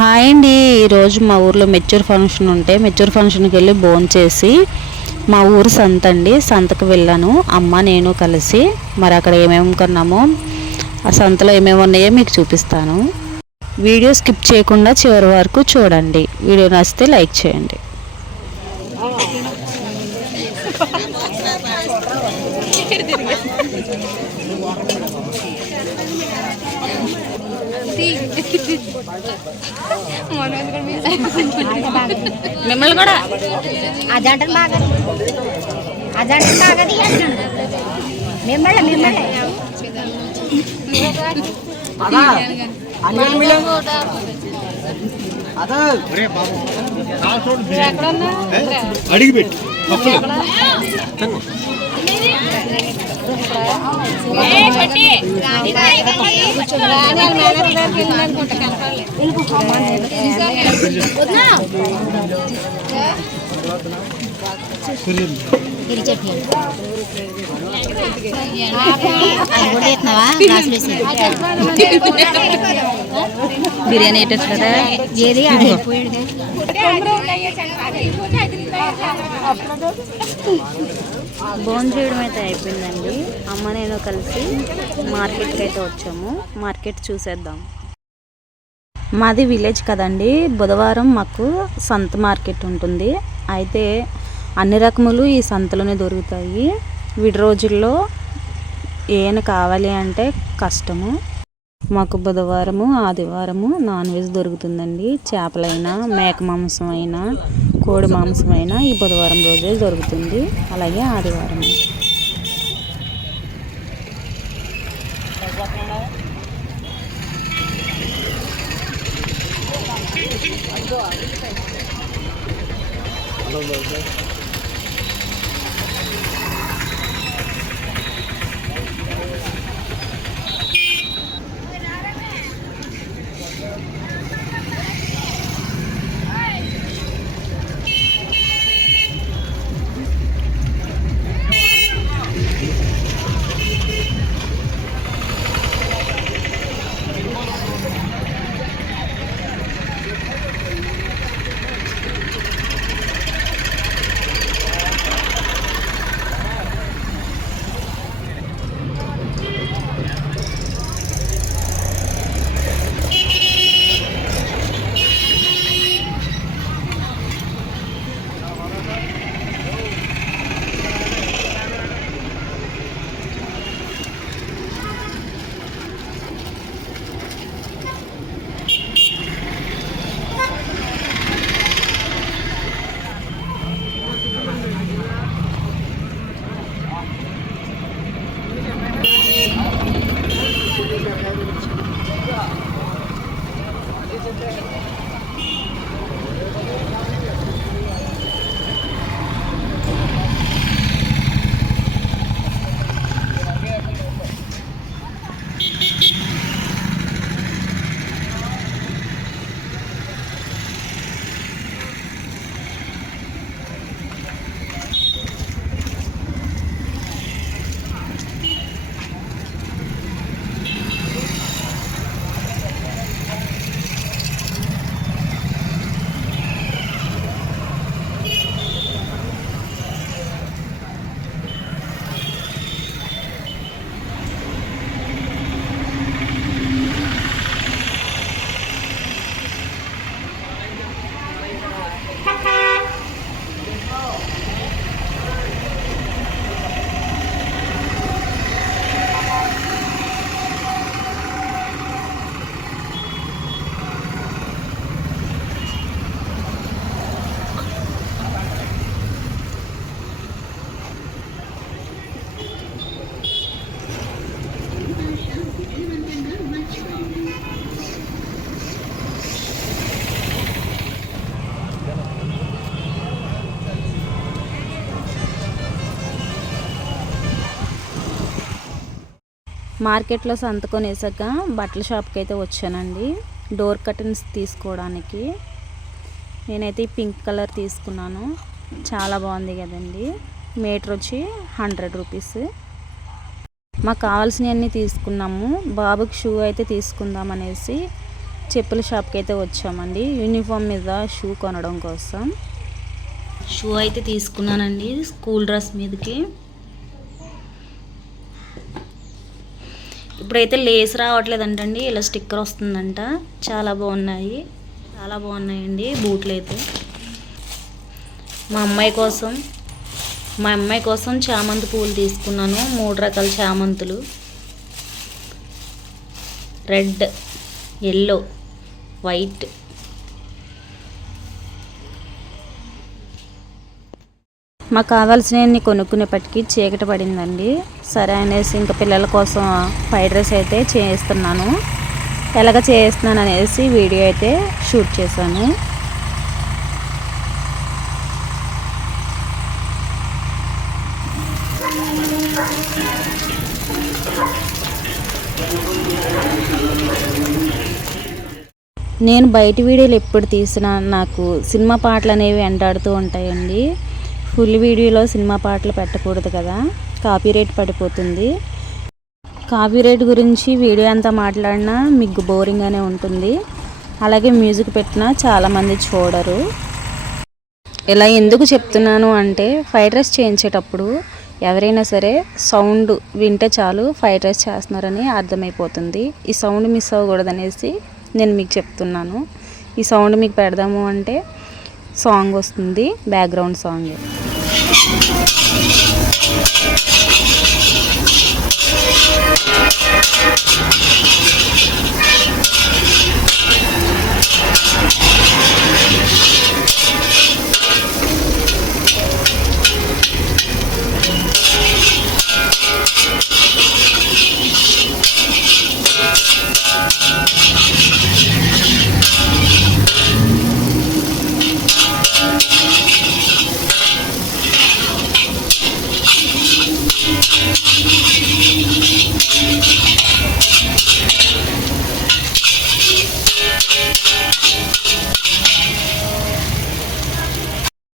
Hi అండి. ఈరోజు మా ఊర్లో మెచ్యూర్ ఫంక్షన్ ఉంటే మెచ్యూర్ ఫంక్షన్కి వెళ్ళి భోంచేసి మా ఊరు సంత అండి, సంతకు వెళ్ళాను అమ్మ నేను కలిసి. మరి అక్కడ ఏమేమి కొన్నామో, ఆ సంతలో ఏమేమి ఉన్నాయో మీకు చూపిస్తాను. వీడియో స్కిప్ చేయకుండా చివరి వరకు చూడండి. వీడియో నచ్చితే లైక్ చేయండి. మిమ్మల్ని కూడా అజంటను బాగా మిమ్మల్ని అడిగిపెట్టి బిర్యానీ ఎట్టచ్చు కదా. ఏది భోజనం చేయడం అయితే అయిపోయిందండి. అమ్మ నేను కలిసి మార్కెట్కి అయితే వచ్చాము. మార్కెట్ చూసేద్దాం. మాది విలేజ్ కదండి. బుధవారం మాకు సంత మార్కెట్ ఉంటుంది. అయితే అన్ని రకములు ఈ సంతలోనే దొరుకుతాయి. విడి రోజుల్లో ఏమైనా కావాలి అంటే కష్టము. మాకు బుధవారము ఆదివారము నాన్ వెజ్ దొరుకుతుందండి. చేపలైనా మేక మాంసం అయినా కోడి మాంసం అయినా ఈ బుధవారం రోజే దొరుకుతుంది, అలాగే ఆదివారం. మార్కెట్లో సంతకొని వేసాక బట్టల షాప్కి అయితే వచ్చానండి. డోర్ కర్టన్స్ తీసుకోవడానికి. నేనైతే ఈ పింక్ కలర్ తీసుకున్నాను. చాలా బాగుంది కదండి. మీటర్ వచ్చి 100 రూపీస్. మాకు కావాల్సినవన్నీ తీసుకున్నాము. బాబుకి షూ అయితే తీసుకుందాం అనేసి చెప్పుల షాప్కి అయితే వచ్చామండి యూనిఫామ్ మీద షూ కొనడం కోసం. షూ అయితే తీసుకున్నానండి స్కూల్ డ్రెస్ మీదకి. ఇప్పుడైతే లేస్ రావట్లేదంటండి, ఇలా స్టిక్కర్ వస్తుందంట. చాలా బాగున్నాయండి బూట్లు అయితే. మా అమ్మాయి కోసం చామంతి పూలు తీసుకున్నాను. 3 రకాల చామంతులు, రెడ్, ఎల్లో, వైట్. మాకు కావాల్సినవన్నీ కొనుక్కునేపటికి చీకటి పడిందండి. సరే అనేసి ఇంకా పిల్లల కోసం ఫ్రైడ్ రైస్ అయితే చేస్తున్నాను. ఎలాగ చేస్తున్నాను అనేసి వీడియో అయితే షూట్ చేశాను. నేను బయట వీడియోలు ఎప్పుడు తీసినా నాకు సినిమా పాటలు అనేవి వెంటాడుతూ ఉంటాయండి. ఫుల్ వీడియోలో సినిమా పాటలు పెట్టకూడదు కదా, కాపీరైట్ పడిపోతుంది. కాపీరైట్ గురించి వీడియో అంతా మాట్లాడినా మీకు బోరింగ్గానే ఉంటుంది. అలాగే మ్యూజిక్ పెట్టినా చాలామంది చూడరు. ఇలా ఎందుకు చెప్తున్నాను అంటే ఫ్రైడ్ రైస్ చేయించేటప్పుడు ఎవరైనా సరే సౌండ్ వింటే చాలు ఫ్రైడ్ రైస్ చేస్తున్నారని అర్థమైపోతుంది. ఈ సౌండ్ మిస్ అవ్వకూడదు అనేసి నేను మీకు చెప్తున్నాను. ఈ సౌండ్ మీకు పెడదాము అంటే సాంగ్ వస్తుంది, బ్యాక్గ్రౌండ్ సాంగ్.